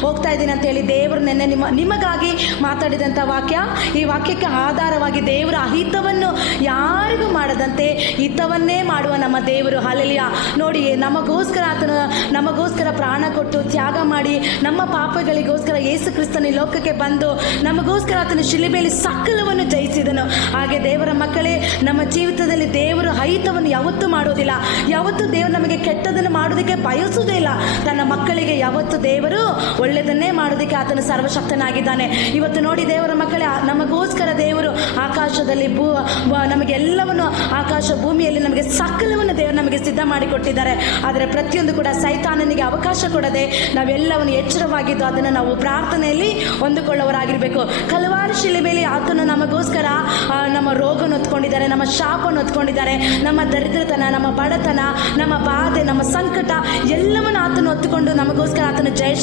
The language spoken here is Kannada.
ಹೋಗ್ತಾ ಇದ್ದೀನಿ ಅಂತ ಹೇಳಿ ದೇವರು ನೆನ್ನೆ ನಿಮಗಾಗಿ ಮಾತಾಡಿದಂಥ ವಾಕ್ಯ. ಈ ವಾಕ್ಯಕ್ಕೆ ಆಧಾರವಾಗಿ ದೇವರ ಅಹಿತವನ್ನು ಯಾರಿಗೂ ಮಾಡದಂತೆ ಹಿತವನ್ನೇ ಮಾಡುವ ನಮ್ಮ ದೇವರು. ಹಲ್ಲೆಲೂಯಾ. ನೋಡಿ, ನಮಗೋಸ್ಕರ ಪ್ರಾಣ ಕೊಟ್ಟು ತ್ಯಾಗ ಮಾಡಿ ನಮ್ಮ ಪಾಪಗಳಿಗೋಸ್ಕರ ಯೇಸು ಕ್ರಿಸ್ತನ ಈ ಲೋಕಕ್ಕೆ ಬಂದು ನಮಗೋಸ್ಕರ ಆತನ ಶಿಲುಬೆಯಲ್ಲಿ ಸಕಲವನ್ನು ಜಯಿಸಿದನು. ಹಾಗೆ ದೇವರ ಮಕ್ಕಳೇ, ನಮ್ಮ ಜೀವಿತದಲ್ಲಿ ದೇವರು ಅಹಿತವನ್ನು ಯಾವತ್ತೂ ಮಾಡೋದಿಲ್ಲ. ಯಾವತ್ತೂ ದೇವರು ನಮಗೆ ಕೆಟ್ಟದನ್ನು ಮಾಡೋದಕ್ಕೆ ಬಯಸುವುದೇ ಇಲ್ಲ. ತನ್ನ ಮಕ್ಕಳಿಗೆ ಯಾವತ್ತು ದೇವರು ಒಳ್ಳೆಯದನ್ನೇ ಮಾಡೋದಕ್ಕೆ ಆತನು ಸರ್ವಶಕ್ತನಾಗಿದ್ದಾನೆ. ಇವತ್ತು ನೋಡಿ ದೇವರ ಮಕ್ಕಳೇ, ನಮಗೋಸ್ಕರ ದೇವರು ಆಕಾಶದಲ್ಲಿ ನಮಗೆಲ್ಲವನ್ನು, ಆಕಾಶ ಭೂಮಿಯಲ್ಲಿ ನಮಗೆ ಸಕಲವನ್ನು ದೇವರು ನಮಗೆ ಸಿದ್ಧ ಮಾಡಿಕೊಟ್ಟಿದ್ದಾರೆ. ಆದರೆ ಪ್ರತಿಯೊಂದು ಕೂಡ ಸೈತಾನನಿಗೆ ಅವಕಾಶ ಕೊಡದೆ ನಾವೆಲ್ಲವನ್ನು ಎಚ್ಚರವಾಗಿದ್ದು ಅದನ್ನು ನಾವು ಪ್ರಾರ್ಥನೆಯಲ್ಲಿ ಹೊಂದಿಕೊಳ್ಳುವವರಾಗಿರಬೇಕು. ಕಲ್ವಾರಿ ಶಿಲುಬೆಯಲ್ಲಿ ಆತನು ನಮಗೋಸ್ಕರ ನಮ್ಮ ರೋಗವನ್ನು ಹೊತ್ಕೊಂಡಿದ್ದಾರೆ, ನಮ್ಮ ಶಾಪವನ್ನು ಹೊತ್ಕೊಂಡಿದ್ದಾರೆ, ನಮ್ಮ ದರಿದ್ರತನ, ನಮ್ಮ ಬಡತನ, ನಮ್ಮ ಬಾಧೆ, ನಮ್ಮ ಸಂಕಟ ಎಲ್ಲವನ್ನು ಆತನು ಹೊತ್ತುಕೊಂಡು ನಮಗೋಸ್ಕರ ಆತನು ಜಯಶಾಲಿ